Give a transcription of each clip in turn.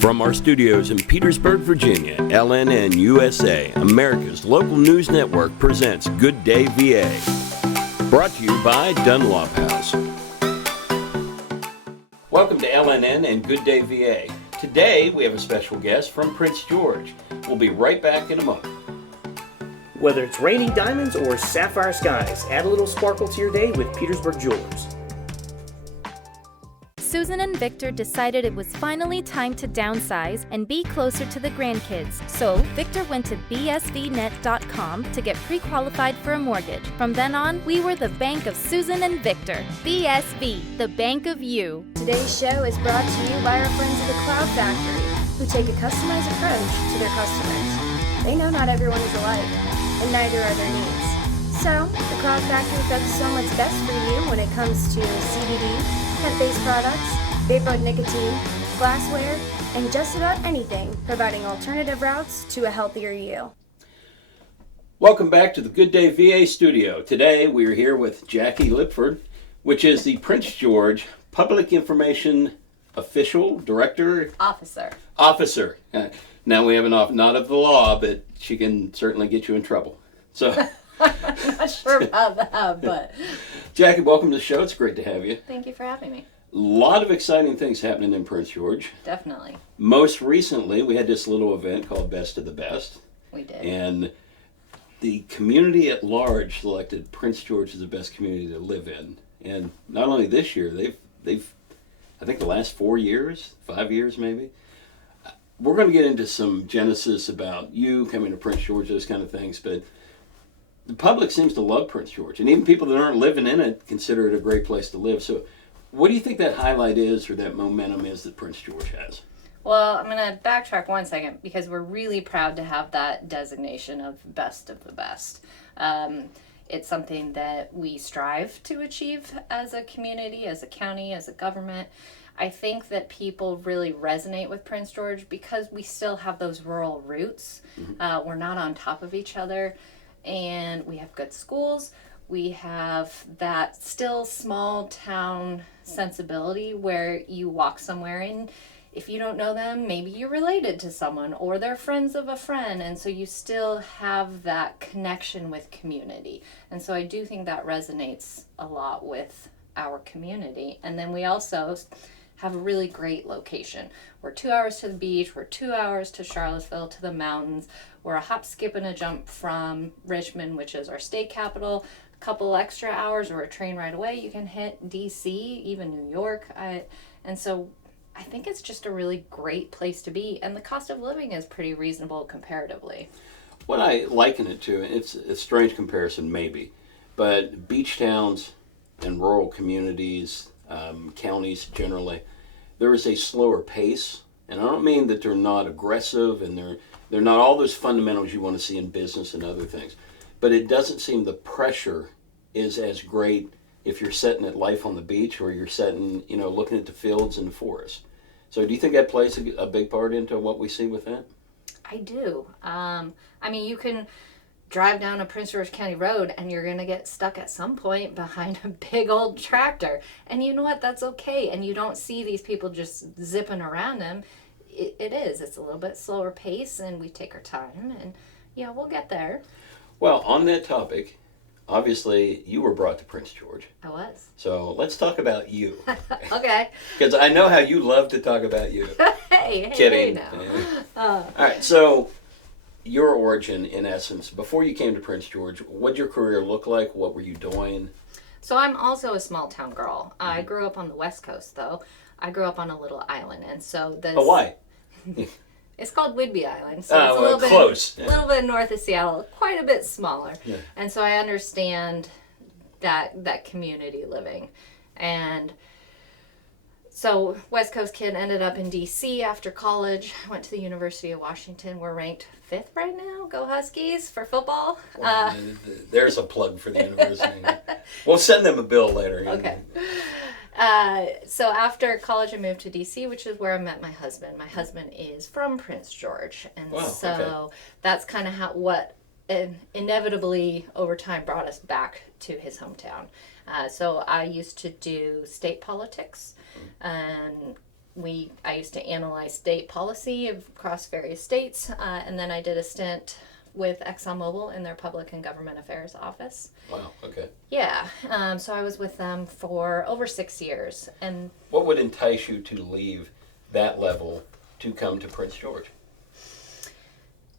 From our studios in Petersburg, Virginia, LNN USA, America's local news network presents Good Day VA. Brought to you by Dunlop House. Welcome to LNN and Good Day VA. Today we have a special guest from Prince George. We'll be right back in a moment. Whether it's raining diamonds or sapphire skies, add a little sparkle to your day with Petersburg Jewelers. Susan and Victor decided it was finally time to downsize and be closer to the grandkids. So Victor went to bsvnet.com to get pre-qualified for a mortgage. From then on, we were the bank of Susan and Victor. BSV, the bank of you. Today's show is brought to you by our friends at the Cloud Factory, who take a customized approach to their customers. They know not everyone is alike, and neither are their needs. So, the Cloud Factory focuses on what's best for you when it comes to CBD, hemp-based products, vapor nicotine, glassware, and just about anything, providing alternative routes to a healthier you. Welcome back to the Good Day VA studio. Today we are here with Jackie Lipford, which is the Prince George Public Information Official Director? Officer. Now we have an not of the law, but she can certainly get you in trouble. So, I'm not sure about that, but... Jackie, welcome to the show. It's great to have you. Thank you for having me. A lot of exciting things happening in Prince George. Definitely. Most recently, we had this little event called Best of the Best. We did. And the community at large selected Prince George as the best community to live in. And not only this year, they've I think the last 4 years, 5 years maybe. We're going to get into some genesis about you coming to Prince George, those kind of things, but the public seems to love Prince George, and even people that aren't living in it consider it a great place to live. So what do you think that highlight is, or that momentum is, that Prince George has? Well, I'm going to backtrack 1 second, because we're really proud to have that designation of best of the best. It's something that we strive to achieve as a community, as a county, as a government. I think that people really resonate with Prince George because we still have those rural roots. Mm-hmm. We're not on top of each other, and we have good schools. We have that still small town sensibility where you walk somewhere and if you don't know them, maybe you're related to someone or they're friends of a friend, and so you still have that connection with community. And so I do think that resonates a lot with our community. And then we also have a really great location. We're 2 hours to the beach, we're 2 hours to Charlottesville, to the mountains. We're a hop, skip, and a jump from Richmond, which is our state capital. A couple extra hours or a train right away, you can hit DC, even New York. And so I think it's just a really great place to be, and the cost of living is pretty reasonable comparatively. What I liken it to, it's a strange comparison maybe, but beach towns and rural communities, counties generally, there is a slower pace, and I don't mean that they're not aggressive and they're not all those fundamentals you want to see in business and other things, but it doesn't seem the pressure is as great if you're setting at life on the beach or you're setting, looking at the fields and the forest. So do you think that plays a big part into what we see with that? I do. You can drive down a Prince George County road and you're going to get stuck at some point behind a big old tractor. And you know what? That's okay. And you don't see these people just zipping around them. It's a little bit slower pace, and we take our time, and yeah, we'll get there. Well, on that topic, obviously, you were brought to Prince George. I was. So let's talk about you. Okay. Because I know how you love to talk about you. Hey, Kidding. Hey now. All right, so your origin, in essence, before you came to Prince George, what did your career look like? What were you doing? So I'm also a small town girl. I grew up on the West Coast, though. I grew up on a little island, and so this... Hawaii. It's called Whidbey Island, so it's a little close. bit, little bit north of Seattle, quite a bit smaller. Yeah. And so I understand that community living. And so West Coast kid, ended up in D.C. after college. Went to the University of Washington. We're ranked 5th right now. Go Huskies for football. Well, there's a plug for the university. We'll send them a bill later. Okay. So after college, I moved to D.C., which is where I met my husband. My husband is from Prince George, and that's kind of what inevitably over time brought us back to his hometown. So I used to do state politics and I used to analyze state policy across various states, and then I did a stint with ExxonMobil in their Public and Government Affairs office. Wow, okay. Yeah, so I was with them for over 6 years. And what would entice you to leave that level to come to Prince George?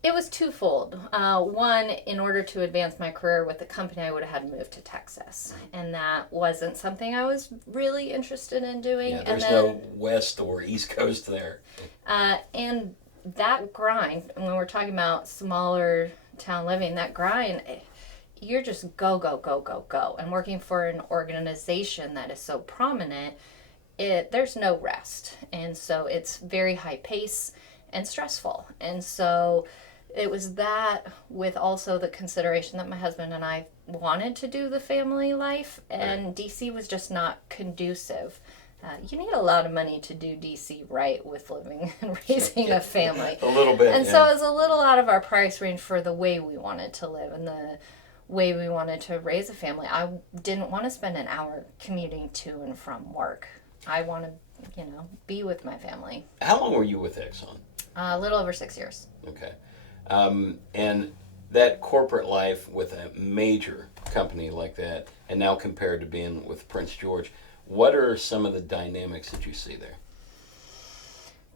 It was twofold. One, in order to advance my career with the company, I would have had to move to Texas. And that wasn't something I was really interested in doing. Yeah, there's and then, no West or East Coast there. And that grind, when we're talking about smaller town living, that grind, you're just go, go, go, go, go. And working for an organization that is so prominent, there's no rest. And so it's very high pace and stressful. And so it was that, with also the consideration that my husband and I wanted to do the family life, and DC was just not conducive. You need a lot of money to do DC right with living and raising a family. A little bit. And so it was a little out of our price range for the way we wanted to live and the way we wanted to raise a family. I didn't want to spend an hour commuting to and from work. I want to, be with my family. How long were you with Exxon? A little over 6 years. Okay. And that corporate life with a major company like that, and now compared to being with Prince George, what are some of the dynamics that you see there?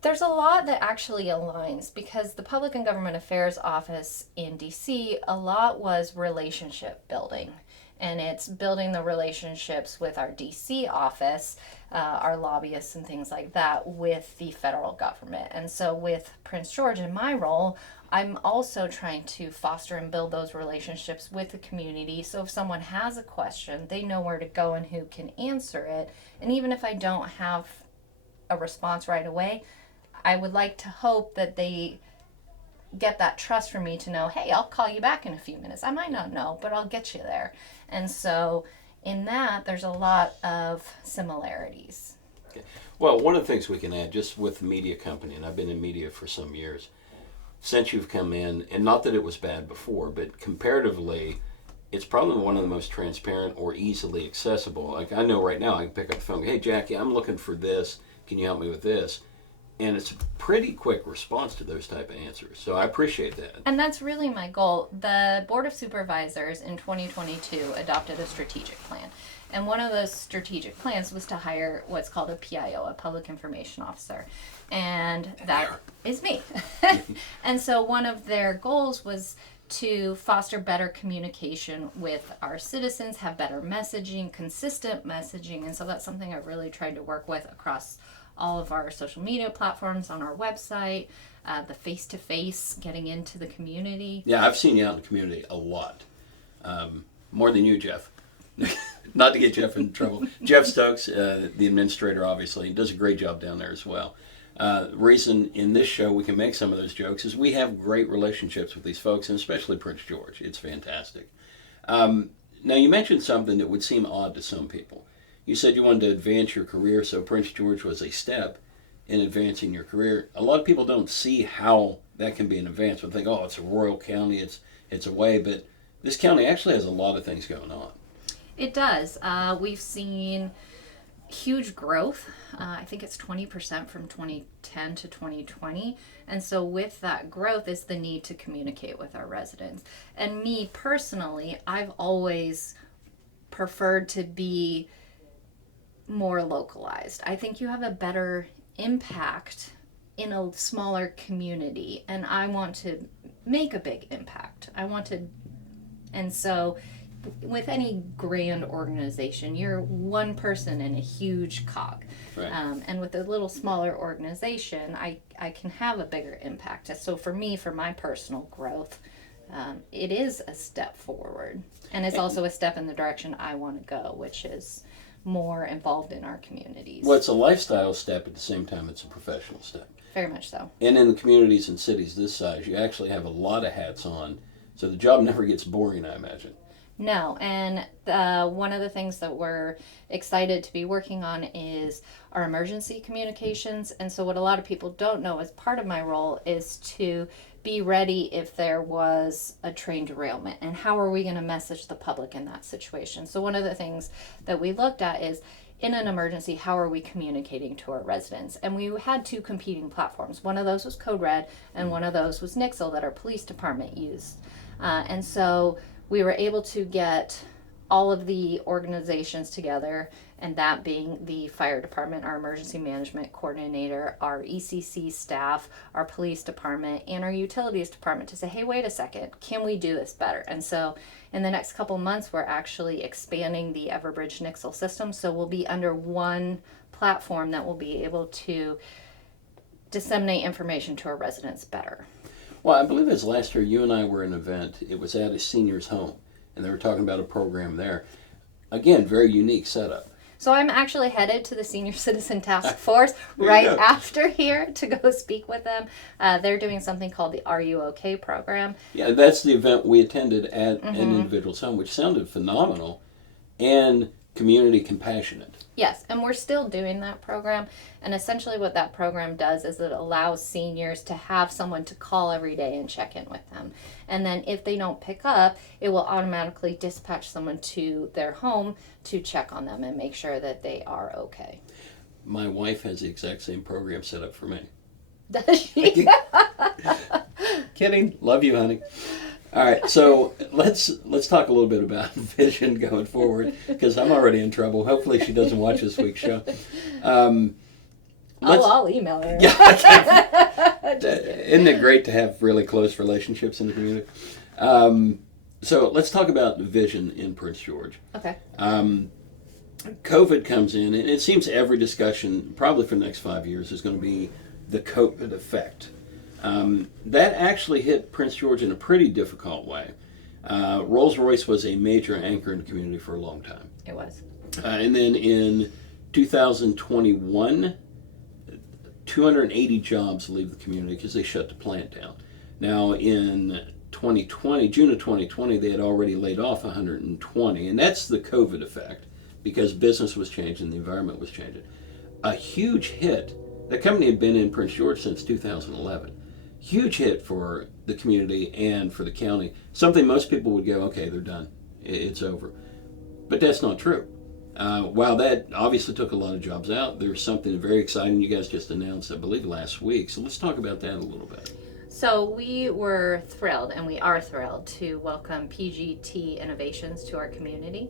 There's a lot that actually aligns, because the Public and Government Affairs office in DC, a lot was relationship building. And it's building the relationships with our DC office, our lobbyists and things like that, with the federal government. And so with Prince George, in my role, I'm also trying to foster and build those relationships with the community. So if someone has a question, they know where to go and who can answer it. And even if I don't have a response right away, I would like to hope that they get that trust from me to know, hey, I'll call you back in a few minutes. I might not know, but I'll get you there. And so in that, there's a lot of similarities. Okay. Well, one of the things we can add, just with the media company, and I've been in media for some years, since you've come in, and not that it was bad before, but comparatively, it's probably one of the most transparent or easily accessible. Like, I know right now I can pick up the phone, hey, Jackie, I'm looking for this. Can you help me with this? And it's a pretty quick response to those type of answers. So I appreciate that. And that's really my goal. The Board of Supervisors in 2022 adopted a strategic plan. And one of those strategic plans was to hire what's called a PIO, a Public Information Officer. And that is me. And so one of their goals was to foster better communication with our citizens, have better messaging, consistent messaging. And so that's something I've really tried to work with across all of our social media platforms, on our website, the face-to-face, getting into the community. Yeah, I've seen you out in the community a lot. More than you, Jeff. Not to get Jeff in trouble. Jeff Stokes, the administrator, obviously, does a great job down there as well. The reason in this show we can make some of those jokes is we have great relationships with these folks, and especially Prince George. It's fantastic. Now, you mentioned something that would seem odd to some people. You said you wanted to advance your career, so Prince George was a step in advancing your career. A lot of people don't see how that can be an advancement. They think, oh, it's a rural county, it's away, but this county actually has a lot of things going on. It does. We've seen huge growth. I think it's 20% from 2010 to 2020. And so with that growth is the need to communicate with our residents. And me personally, I've always preferred to be more localized. I think you have a better impact in a smaller community, and I want to make a big impact. And so with any grand organization, you're one person in a huge cog. Right. And with a little smaller organization, I can have a bigger impact. So for me, for my personal growth, it is a step forward. And it's also a step in the direction I want to go, which is more involved in our communities. Well, it's a lifestyle step, at the same time it's a professional step. Very much so. And in the communities and cities this size, you actually have a lot of hats on, so the job never gets boring, I imagine. No, and one of the things that we're excited to be working on is our emergency communications. And so what a lot of people don't know as part of my role is to be ready if there was a train derailment, and how are we going to message the public in that situation. So one of the things that we looked at is in an emergency, how are we communicating to our residents? And we had 2 competing platforms. One of those was Code Red, and one of those was Nixle that our police department used. And so we were able to get all of the organizations together, and that being the fire department, our emergency management coordinator, our ECC staff, our police department, and our utilities department to say, hey, wait a second, can we do this better? And so in the next couple months, we're actually expanding the Everbridge Nixle system, so we'll be under one platform that will be able to disseminate information to our residents better. Well, I believe it was last year you and I were at an event. It was at a senior's home, and they were talking about a program there. Again, very unique setup. So I'm actually headed to the Senior Citizen Task Force right after here to go speak with them. They're doing something called the Are You OK program. Yeah, that's the event we attended at an individual's home, which sounded phenomenal and community compassionate. Yes, and we're still doing that program. And essentially what that program does is it allows seniors to have someone to call every day and check in with them. And then if they don't pick up, it will automatically dispatch someone to their home to check on them and make sure that they are okay. My wife has the exact same program set up for me. Does she? Kidding. Love you, honey. All right, so let's talk a little bit about vision going forward, because I'm already in trouble. Hopefully she doesn't watch this week's show. I'll email her. Isn't it great to have really close relationships in the community? So let's talk about vision in Prince George. Okay. COVID comes in, and it seems every discussion, probably for the next 5 years, is going to be the COVID effect. That actually hit Prince George in a pretty difficult way. Rolls-Royce was a major anchor in the community for a long time. It was. And then in 2021, 280 jobs leave the community because they shut the plant down. Now in 2020, June of 2020, they had already laid off 120, and that's the COVID effect because business was changing, the environment was changing. A huge hit. The company had been in Prince George since 2011. Huge hit for the community and for the county. Something most people would go, okay, they're done. It's over. But that's not true. While that obviously took a lot of jobs out, there's something very exciting you guys just announced, I believe, last week. So let's talk about that a little bit. So we were thrilled, and we are thrilled, to welcome PGT Innovations to our community.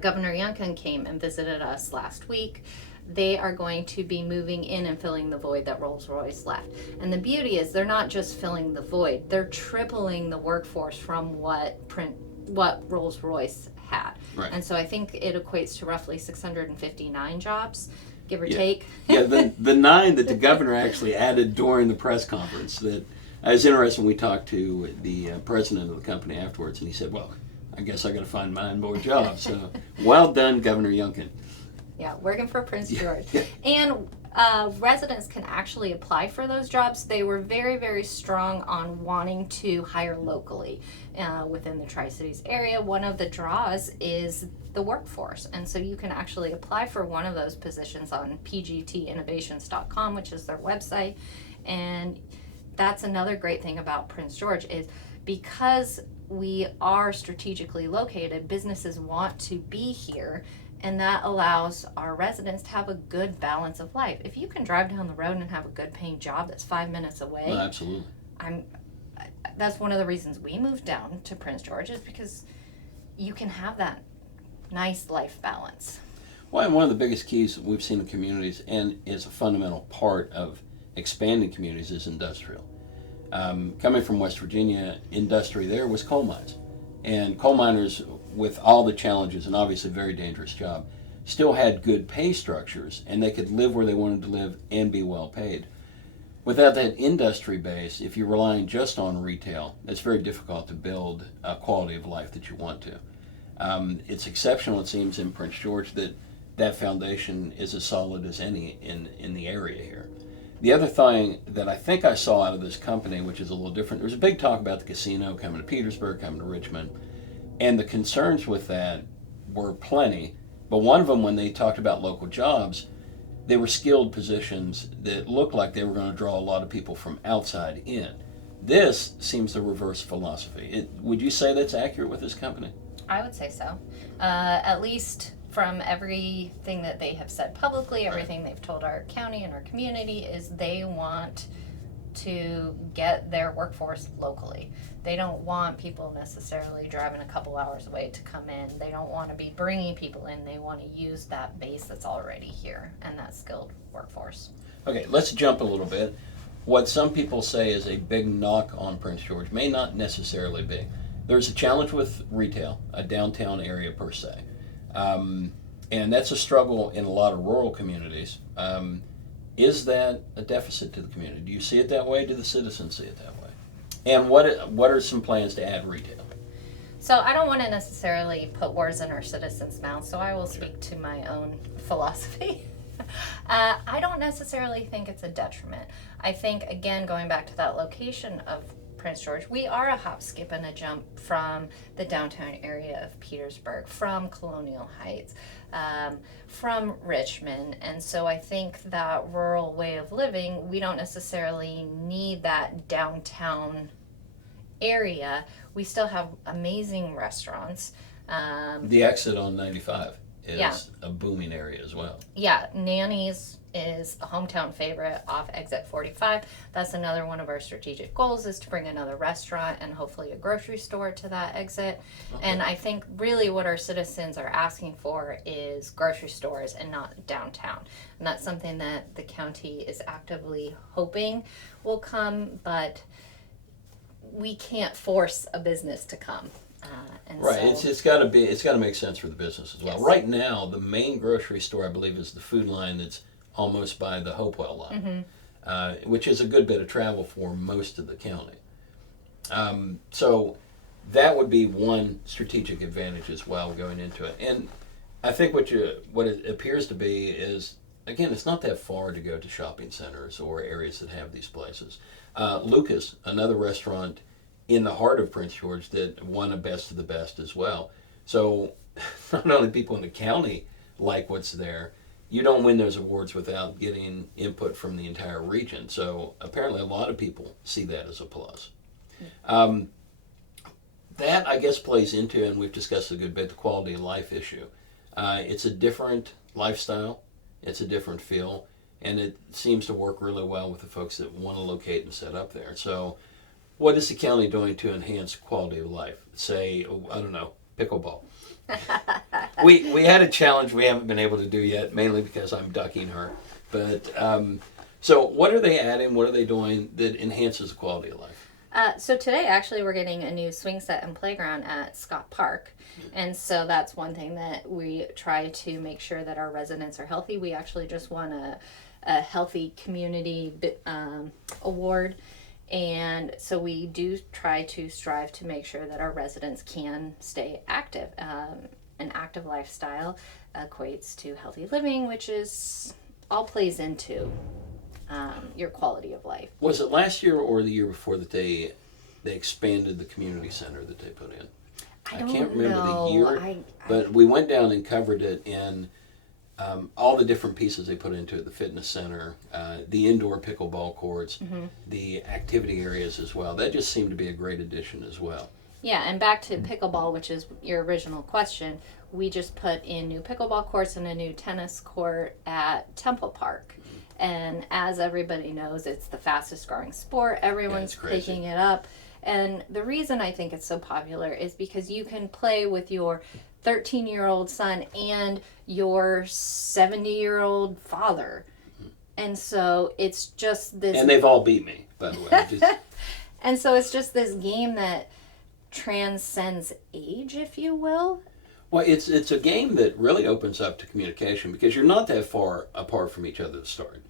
Governor Youngkin came and visited us last week. They are going to be moving in and filling the void that Rolls-Royce left. And the beauty is they're not just filling the void, they're tripling the workforce from what Rolls-Royce had. Right. And so I think it equates to roughly 659 jobs, give or take. Yeah, the 9 that the governor actually added during the press conference. That it was interesting. We talked to the president of the company afterwards, and he said, well, I guess I got to find 9 more jobs. So well done, Governor Youngkin. Yeah, working for Prince George. And residents can actually apply for those jobs. They were very, very strong on wanting to hire locally within the Tri-Cities area. One of the draws is the workforce. And so you can actually apply for one of those positions on pgtinnovations.com, which is their website. And that's another great thing about Prince George is because we are strategically located, businesses want to be here. And that allows our residents to have a good balance of life. If you can drive down the road and have a good paying job that's 5 minutes away, Well, absolutely. That's one of the reasons we moved down to Prince George is because you can have that nice life balance. Well, and one of the biggest keys that we've seen in communities, and is a fundamental part of expanding communities, is industrial. Coming from West Virginia, industry there was coal mines. And coal miners, with all the challenges, and obviously a very dangerous job, still had good pay structures, and they could live where they wanted to live and be well paid. Without that industry base, if you're relying just on retail, it's very difficult to build a quality of life that you want to. It's exceptional, it seems, in Prince George that foundation is as solid as any in the area here. The other thing that I think I saw out of this company, which is a little different, there was a big talk about the casino coming to Petersburg, coming to Richmond, and the concerns with that were plenty. But one of them, when they talked about local jobs, they were skilled positions that looked like they were going to draw a lot of people from outside in. This seems the reverse philosophy. Would you say that's accurate with this company? I would say so. At least from everything that they have said publicly, everything they've told our county and our community, is they want to get their workforce locally. They don't want people necessarily driving a couple hours away to come in. They don't want to be bringing people in. They want to use that base that's already here and that skilled workforce. Okay, let's jump a little bit. What some people say is a big knock on Prince George may not necessarily be. There's a challenge with retail, a downtown area per se. And that's a struggle in a lot of rural communities. Is that a deficit to the community? Do you see it that way? Do the citizens see it that way? And what are some plans to add retail? So I don't want to necessarily put words in our citizens' mouths, so I will speak to my own philosophy. I don't necessarily think it's a detriment. I think, again, going back to that location of Prince George, we are a hop, skip, and a jump from the downtown area of Petersburg, from Colonial Heights, from Richmond. And so I think that rural way of living, we don't necessarily need that downtown area. We still have amazing restaurants. The exit on 95 is Yeah. a booming area as well. Yeah, Nanny's is a hometown favorite off exit 45. That's another one of our strategic goals, is to bring another restaurant and hopefully a grocery store to that exit. Okay. And I think really what our citizens are asking for is grocery stores and not downtown. And that's something that the county is actively hoping will come, but we can't force a business to come. Right, So, it's got to make sense for the business as well. Yes. Right now, the main grocery store, I believe, is the Food Line that's almost by the Hopewell line, which is a good bit of travel for most of the county. So that would be one strategic advantage as well going into it. And I think what it appears to be is, again, it's not that far to go to shopping centers or areas that have these places. Lucas, another restaurant in the heart of Prince George that won a best of the best as well. So not only people in the county like what's there, you don't win those awards without getting input from the entire region. So apparently a lot of people see that as a plus. That, I guess, plays into, and we've discussed a good bit, the quality of life issue. It's a different lifestyle, it's a different feel, and it seems to work really well with the folks that want to locate and set up there. So what is the county doing to enhance quality of life? Say, I don't know, pickleball. We had a challenge we haven't been able to do yet, mainly because I'm ducking her. But so what are they adding? What are they doing that enhances the quality of life? So today, actually, we're getting a new swing set and playground at Scott Park. And so that's one thing that we try to make sure that our residents are healthy. We actually just won a healthy community award. And so we do try to strive to make sure that our residents can stay active. An active lifestyle equates to healthy living, which is all plays into your quality of life. Was it last year or the year before that they expanded the community center that they put in? I can't remember the year, but we went down and covered it in all the different pieces they put into it, the fitness center, the indoor pickleball courts, the activity areas as well. That just seemed to be a great addition as well. Yeah, and back to pickleball, which is your original question, we just put in new pickleball courts and a new tennis court at Temple Park. And as everybody knows, it's the fastest growing sport. Everyone's picking it up. And the reason I think it's so popular is because you can play with your 13-year-old son and your 70-year-old father. And so it's just this... And they've all beat me, by the way. And so it's just this game that transcends age, if you will. Well, it's a game that really opens up to communication because you're not that far apart from each other to start.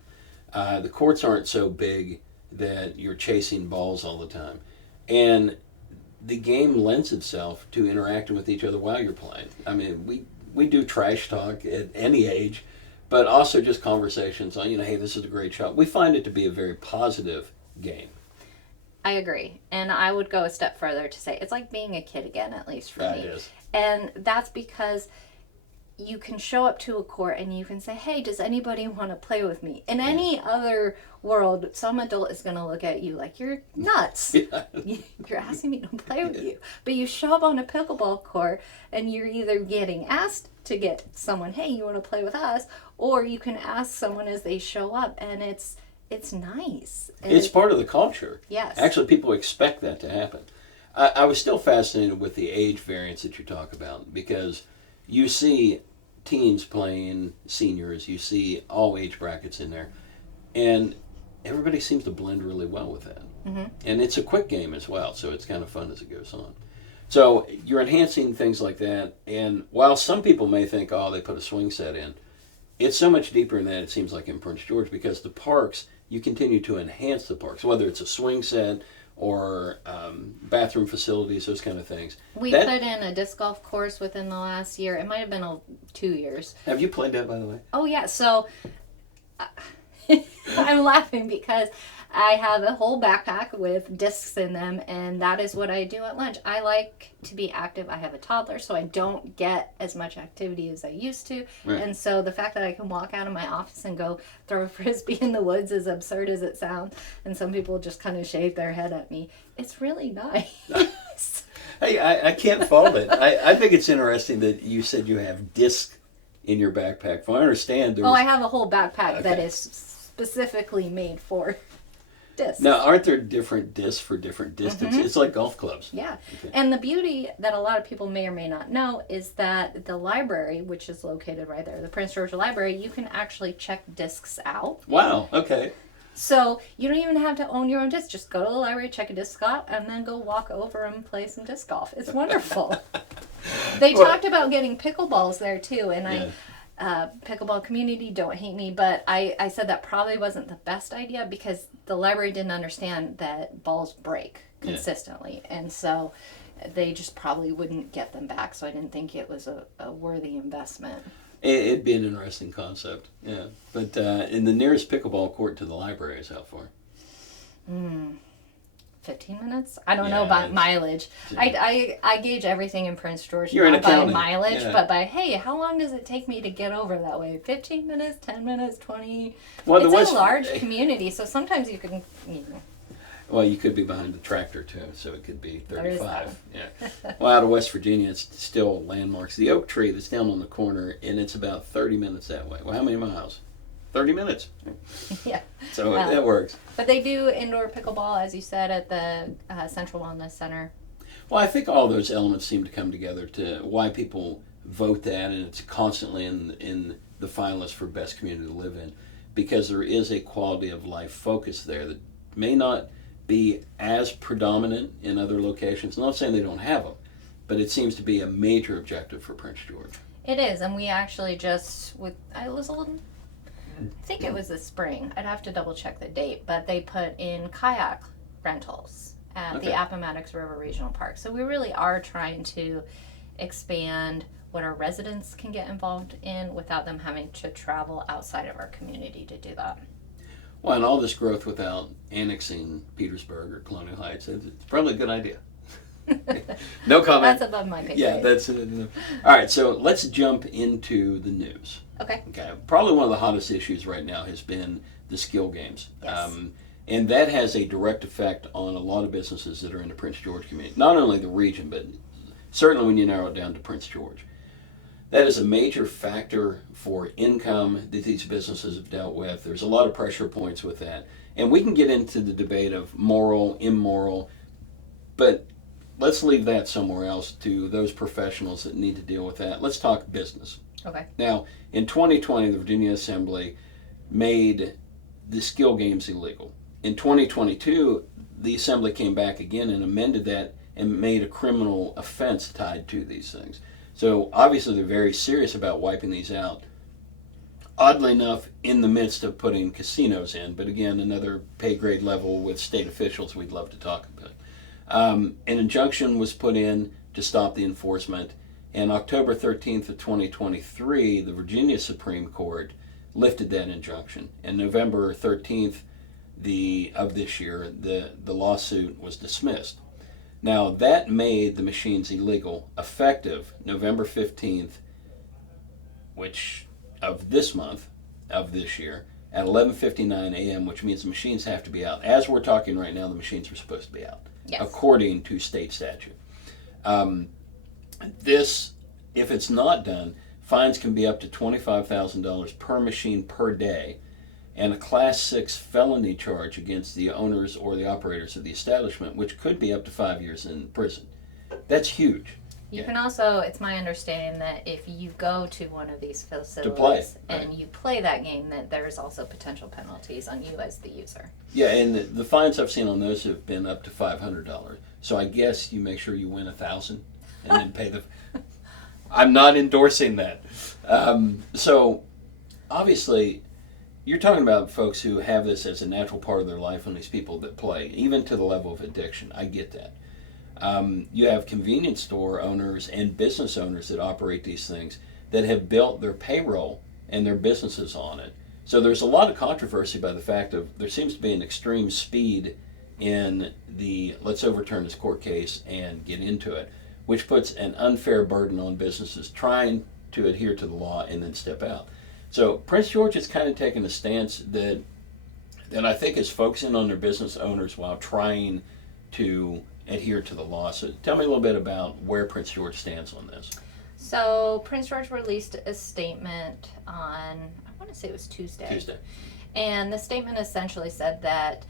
The courts aren't so big that you're chasing balls all the time. And the game lends itself to interacting with each other while you're playing. I mean, we do trash talk at any age, but also just conversations on, hey, this is a great shot. We find it to be a very positive game. I agree. And I would go a step further to say it's like being a kid again, at least for me. It is. And that's because you can show up to a court and you can say, hey, does anybody want to play with me? In any other world, some adult is going to look at you like you're nuts. Yeah. You're asking me to play with you. But you show up on a pickleball court and you're either getting asked to get someone, hey, you want to play with us? Or you can ask someone as they show up, and it's nice. And It's part of the culture. Yes. Actually, people expect that to happen. I was still fascinated with the age variance that you talk about, because you see teens playing seniors, you see all age brackets in there, and everybody seems to blend really well with that. Mm-hmm. And it's a quick game as well, so it's kind of fun as it goes on. So you're enhancing things like that, and while some people may think, oh, they put a swing set in, it's so much deeper than that, it seems like, in Prince George, because the parks, you continue to enhance the parks, whether it's a swing set or bathroom facilities, those kind of things. We put in a disc golf course within the last year. It might have been 2 years. Have you played that, by the way? Oh, yeah. So I'm laughing because I have a whole backpack with discs in them, and that is what I do at lunch. I like to be active. I have a toddler, so I don't get as much activity as I used to. Right. And so the fact that I can walk out of my office and go throw a frisbee in the woods, as absurd as it sounds, and some people just kind of shake their head at me, it's really nice. Hey, I can't fault it. I think it's interesting that you said you have discs in your backpack. From what I understand, there's... Oh, I have a whole backpack that Okay. is specifically made for discs. Now, aren't there different discs for different distances? Mm-hmm. It's like golf clubs. Yeah. Okay. And the beauty that a lot of people may or may not know is that the library, which is located right there, the Prince George Library, you can actually check discs out. Wow, okay. So you don't even have to own your own disc. Just go to the library, check a disc out, and then go walk over and play some disc golf. It's wonderful. They talked about getting pickleballs there too, and pickleball community, don't hate me, but I said that probably wasn't the best idea because the library didn't understand that balls break consistently, and so they just probably wouldn't get them back, so I didn't think it was a worthy investment. It'd be an interesting concept, yeah. But in the nearest pickleball court to the library is how far? 15 minutes? I don't know Yeah, about it's- mileage. I gauge everything in Prince George You're in not by accounting, mileage, yeah. but by, hey, how long does it take me to get over that way? 15 minutes, 10 minutes, 20? Well, It's a large community, so sometimes you can, Well, you could be behind the tractor too, so it could be There is 35. Yeah. Well, out of West Virginia, it's still landmarks. The oak tree that's down on the corner, and it's about 30 minutes that way. Well, how many miles? 30 minutes. yeah. So that works. But they do indoor pickleball, as you said, at the Central Wellness Center. Well, I think all those elements seem to come together to why people vote that, and it's constantly in the finalists for best community to live in, because there is a quality of life focus there that may not be as predominant in other locations. I'm not saying they don't have them, but it seems to be a major objective for Prince George. It is, and we actually I think it was the spring. I'd have to double check the date, but they put in kayak rentals at the Appomattox River Regional Park. So we really are trying to expand what our residents can get involved in without them having to travel outside of our community to do that. Well, and all this growth without annexing Petersburg or Colonial Heights, it's probably a good idea. No comment. That's above my pay Yeah, grade. that's it. All right, so let's jump into the news. Okay. Okay, probably one of the hottest issues right now has been the skill games. Yes. And that has a direct effect on a lot of businesses that are in the Prince George community. Not only the region, but certainly when you narrow it down to Prince George. That is a major factor for income that these businesses have dealt with. There's a lot of pressure points with that. And we can get into the debate of moral, immoral, but let's leave that somewhere else to those professionals that need to deal with that. Let's talk business. Okay. Now, in 2020, the Virginia Assembly made the skill games illegal. In 2022, the Assembly came back again and amended that and made a criminal offense tied to these things. So obviously they're very serious about wiping these out. Oddly enough, in the midst of putting casinos in, but again, another pay grade level with state officials we'd love to talk about. An injunction was put in to stop the enforcement, and October 13th of 2023, the Virginia Supreme Court lifted that injunction. And November 13th of this year, the lawsuit was dismissed. Now, that made the machines illegal effective November 15th, which of this month, of this year, at 11:59 a.m., which means the machines have to be out. As we're talking right now, the machines are supposed to be out, Yes. according to state statute. This, if it's not done, fines can be up to $25,000 per machine per day, and a Class 6 felony charge against the owners or the operators of the establishment, which could be up to 5 years in prison. That's huge. You can also, it's my understanding that if you go to one of these facilities play, and right. you play that game, that there's also potential penalties on you as the user. Yeah, and the fines I've seen on those have been up to $500. So I guess you make sure you win 1,000 and then pay the. I'm not endorsing that. So obviously, you're talking about folks who have this as a natural part of their life, and these people that play, even to the level of addiction. I get that. You have convenience store owners and business owners that operate these things that have built their payroll and their businesses on it. So there's a lot of controversy by the fact of there seems to be an extreme speed in the let's overturn this court case and get into it, which puts an unfair burden on businesses trying to adhere to the law and then step out. So Prince George has kind of taken a stance that I think is focusing on their business owners while trying to adhere to the law. So tell me a little bit about where Prince George stands on this. So Prince George released a statement on, I want to say it was Tuesday. And the statement essentially said that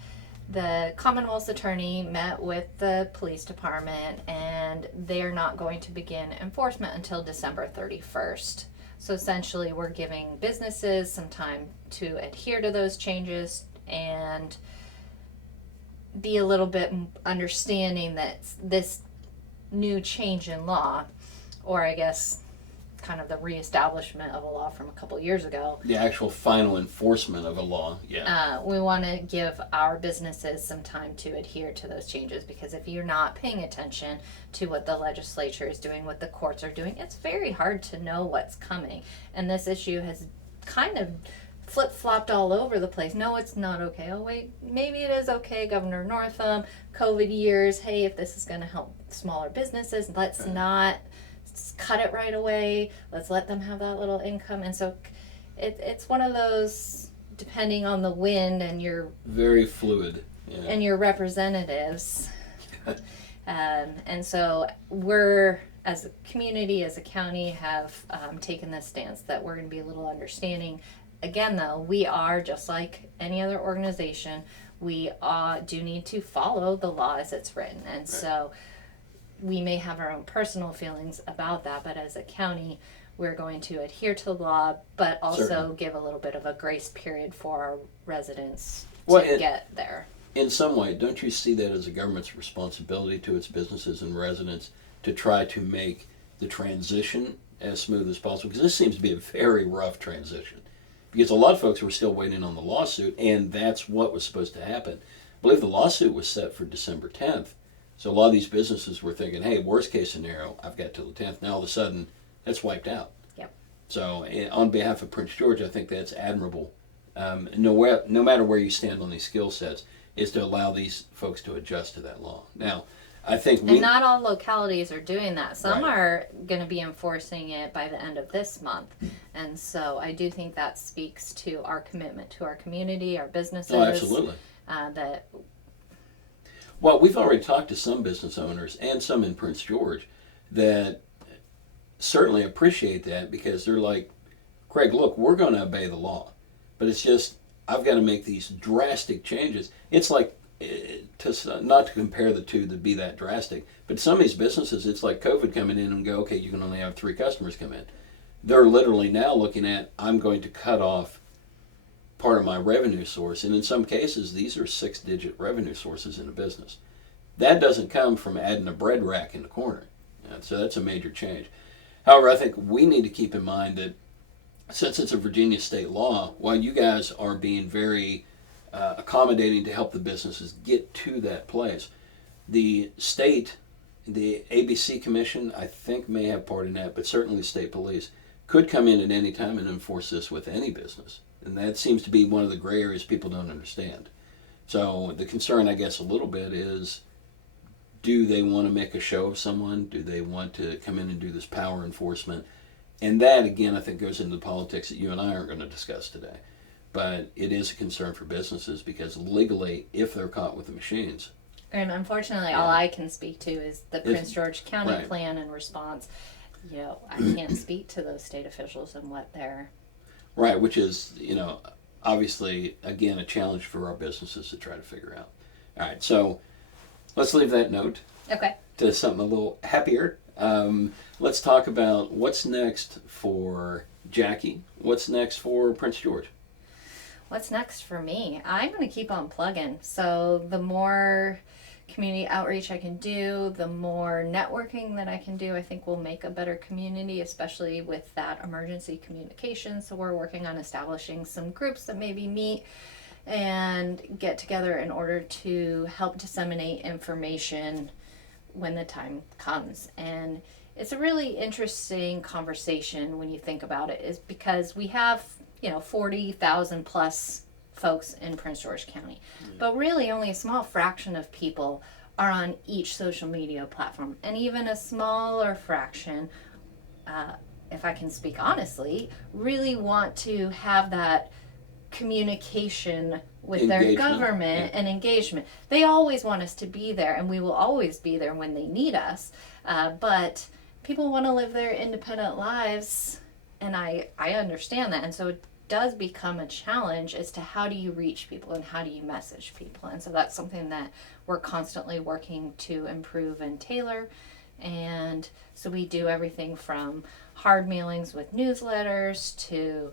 the Commonwealth's attorney met with the police department and they're not going to begin enforcement until December 31st. So essentially we're giving businesses some time to adhere to those changes and be a little bit understanding that this new change in law, or I guess kind of the reestablishment of a law from a couple years ago. The actual final enforcement of a law, yeah. We want to give our businesses some time to adhere to those changes, because if you're not paying attention to what the legislature is doing, what the courts are doing, it's very hard to know what's coming. And this issue has kind of flip-flopped all over the place. No, it's not okay. Oh, wait, maybe it is okay. Governor Northam, COVID years, hey, if this is going to help smaller businesses, let's not cut it right away. Let's let them have that little income. And so it's one of those, depending on the wind and your very fluid, and your representatives. And so we're, as a community, as a county, have taken this stance that we're going to be a little understanding. Again, though, we are just like any other organization. We do need to follow the law as it's written. And so we may have our own personal feelings about that, but as a county, we're going to adhere to the law, but also Certainly. give a little bit of a grace period for our residents Well, to get there. In some way, don't you see that as a government's responsibility to its businesses and residents to try to make the transition as smooth as possible? Because this seems to be a very rough transition. Because a lot of folks were still waiting on the lawsuit, and that's what was supposed to happen. I believe the lawsuit was set for December 10th. So a lot of these businesses were thinking, hey, worst case scenario, I've got till the 10th. Now all of a sudden, that's wiped out. Yep. So on behalf of Prince George, I think that's admirable. No matter where you stand on these skill sets, is to allow these folks to adjust to that law. Now, I think And not all localities are doing that. Some Right. are going to be enforcing it by the end of this month. And so I do think that speaks to our commitment to our community, our businesses. Oh, absolutely. That Well, we've already talked to some business owners and some in Prince George that certainly appreciate that, because they're like, Craig, look, we're going to obey the law, but it's just I've got to make these drastic changes. It's like, not to compare the two to be that drastic, but some of these businesses, it's like COVID coming in and go, okay, you can only have 3 customers come in. They're literally now looking at, I'm going to cut off part of my revenue source. And in some cases, these are 6-digit revenue sources in a business. That doesn't come from adding a bread rack in the corner. So that's a major change. However, I think we need to keep in mind that since it's a Virginia state law, while you guys are being very accommodating to help the businesses get to that place, the state, the ABC Commission, I think may have part in that, but certainly the state police could come in at any time and enforce this with any business. And that seems to be one of the gray areas people don't understand. So the concern, I guess, a little bit is, do they want to make a show of someone? Do they want to come in and do this power enforcement? And that, again, I think goes into the politics that you and I aren't going to discuss today. But it is a concern for businesses because legally, if they're caught with the machines. And unfortunately, all I can speak to is the Prince George County right. plan and response. You know, I can't speak to those state officials and what they're... Right, which is, you know, obviously, again, a challenge for our businesses to try to figure out. All right, so let's leave that note Okay. to something a little happier. Let's talk about what's next for Jackie. What's next for Prince George? What's next for me? I'm going to keep on plugging. So the more community outreach I can do, the more networking that I can do, I think will make a better community, especially with that emergency communication. So we're working on establishing some groups that maybe meet and get together in order to help disseminate information when the time comes. And it's a really interesting conversation when you think about it, is because we have 40,000 plus folks in Prince George County. But really only a small fraction of people are on each social media platform. And even a smaller fraction, if I can speak honestly, really want to have that communication with their government and engagement. They always want us to be there, and we will always be there when they need us. But people want to live their independent lives, and I understand that. And so it does become a challenge as to how do you reach people and how do you message people. And so that's something that we're constantly working to improve and tailor. And so we do everything from hard mailings with newsletters to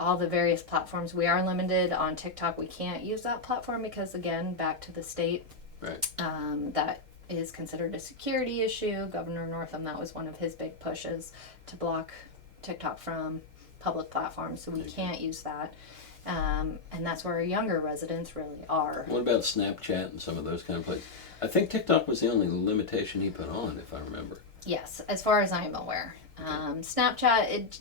all the various platforms. We are limited on TikTok. We can't use that platform because, again, back to the state, Right. That is considered a security issue. Governor Northam, that was one of his big pushes, to block TikTok from public platforms, so we can't use that. And that's where our younger residents really are. What about Snapchat and some of those kind of places? I think TikTok was the only limitation he put on, if I remember. Yes, as far as I'm aware. Snapchat,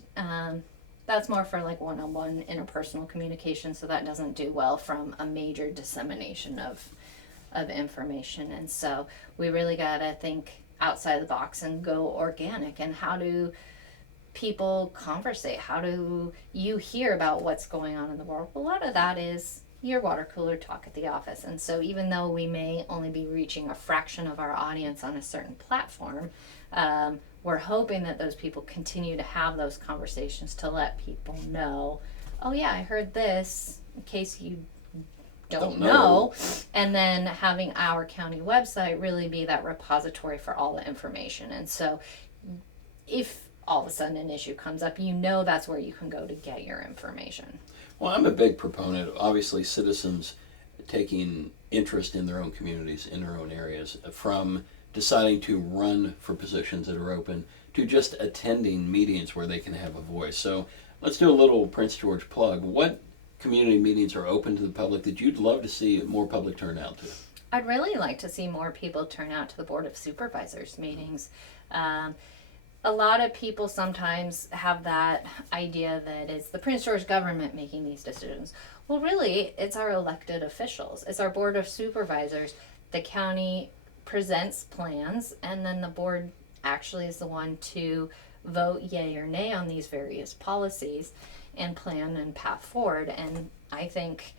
that's more for like one-on-one interpersonal communication, so that doesn't do well from a major dissemination of information. And so we really got to think outside the box and go organic. And how do people conversate? How do you hear about what's going on in the world? A lot of that is your water cooler talk at the office. And so even though we may only be reaching a fraction of our audience on a certain platform, we're hoping that those people continue to have those conversations to let people know, oh yeah, I heard this, in case you don't know. And then having our county website really be that repository for all the information. And so if all of a sudden an issue comes up, that's where you can go to get your information. Well, I'm a big proponent of, obviously, citizens taking interest in their own communities, in their own areas, from deciding to run for positions that are open to just attending meetings where they can have a voice. So let's do a little Prince George plug. What community meetings are open to the public that you'd love to see more public turnout to? I'd really like to see more people turn out to the Board of Supervisors meetings. A lot of people sometimes have that idea that it's the Prince George government making these decisions. Well, really, it's our elected officials. It's our Board of Supervisors. The county presents plans, and then the board actually is the one to vote yay or nay on these various policies and plan and path forward. And I think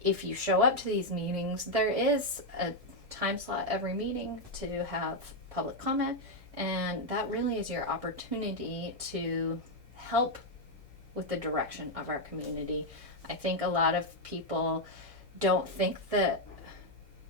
if you show up to these meetings, there is a time slot every meeting to have public comment, and that really is your opportunity to help with the direction of our community. I think a lot of people don't think that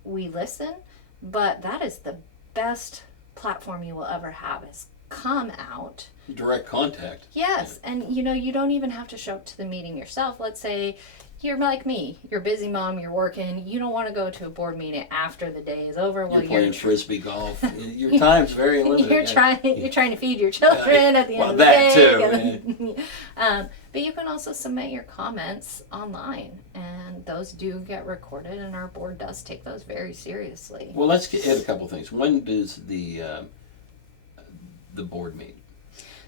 we listen, but that is the best platform you will ever have, is come out. Direct contact. Yes, and you don't even have to show up to the meeting yourself. Let's say you're like me, you're a busy mom, you're working, you don't want to go to a board meeting after the day is over. You're playing frisbee golf. Your time's very limited. You're trying to feed your children at the end of the day. Too. But you can also submit your comments online, and those do get recorded, and our board does take those very seriously. Well, let's hit a couple things. When does the board meet?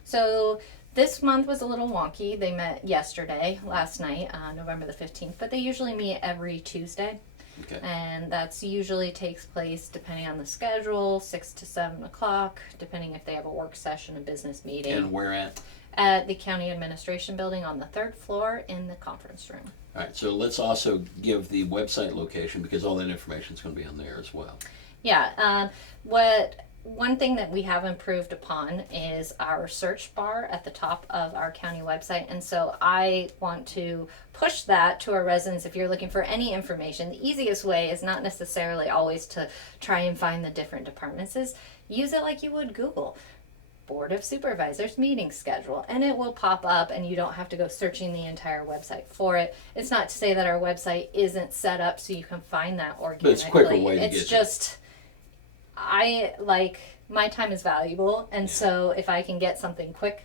So this month was a little wonky. They met last night, November the 15th, but they usually meet every Tuesday. Okay. And that's usually takes place depending on the schedule, 6 to 7 o'clock, depending if they have a work session, a business meeting. And where at? At the county administration building on the 3rd floor in the conference room. All right, so let's also give the website location because all that information is going to be on there as well. Yeah, one thing that we have improved upon is our search bar at the top of our county website. And so I want to push that to our residents. If you're looking for any information, the easiest way is not necessarily always to try and find the different departments, is use it like you would Google. Board of Supervisors meeting schedule, and it will pop up and you don't have to go searching the entire website for it. It's not to say that our website isn't set up so you can find that organically. But it's a quicker way to get It's just, my time is valuable, and so if I can get something quick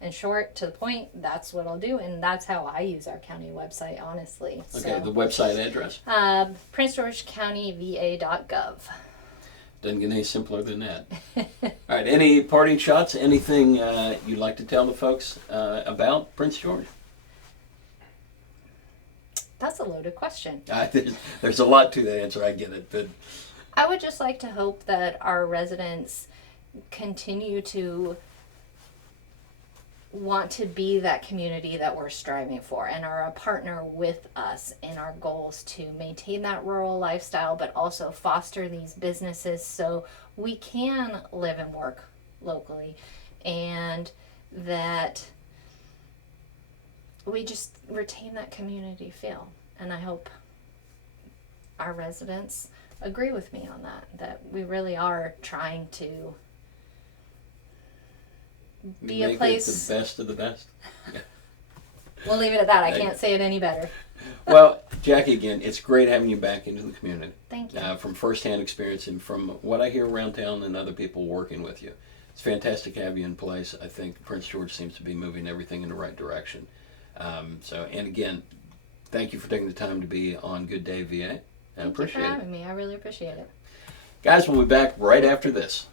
and short to the point, that's what I'll do, and that's how I use our county website, honestly. Okay, the website address? PrinceGeorgeCountyVA.gov. Doesn't get any simpler than that. All right, any parting shots? Anything you'd like to tell the folks about Prince George? That's a loaded question. There's a lot to that answer, I get it, but I would just like to hope that our residents continue to want to be that community that we're striving for and are a partner with us in our goals to maintain that rural lifestyle, but also foster these businesses so we can live and work locally, and that we just retain that community feel. And I hope our residents agree with me on that we really are trying to be make a place. it the best of the best. Yeah. We'll leave it at that. I can't say it any better. Well, Jackie, again, it's great having you back into the community. Thank you. From firsthand experience and from what I hear around town and other people working with you. It's fantastic to have you in place. I think Prince George seems to be moving everything in the right direction. And again, thank you for taking the time to be on Good Day VA. I appreciate it. Thank you for having me. I really appreciate it. Guys, we'll be back right after this.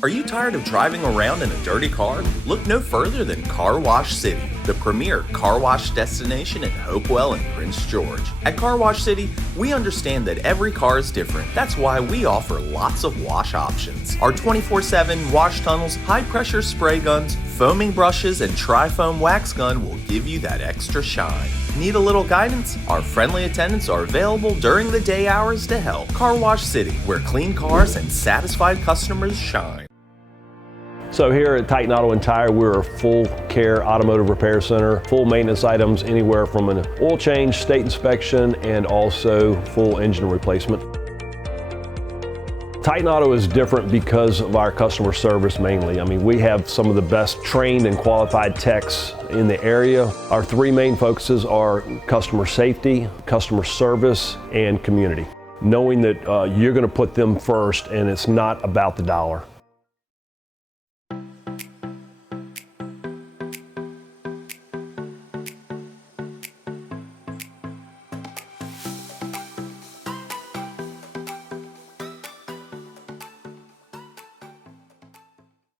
Are you tired of driving around in a dirty car? Look no further than Car Wash City, the premier car wash destination in Hopewell and Prince George. At Car Wash City, we understand that every car is different. That's why we offer lots of wash options. Our 24/7 wash tunnels, high-pressure spray guns, foaming brushes, and tri-foam wax gun will give you that extra shine. Need a little guidance? Our friendly attendants are available during the day hours to help. Car Wash City, where clean cars and satisfied customers shine. So here at Titan Auto and Tire, we're a full care automotive repair center, full maintenance items anywhere from an oil change, state inspection, and also full engine replacement. Titan Auto is different because of our customer service mainly. I mean, we have some of the best trained and qualified techs in the area. Our three main focuses are customer safety, customer service, and community. Knowing that you're going to put them first and it's not about the dollar.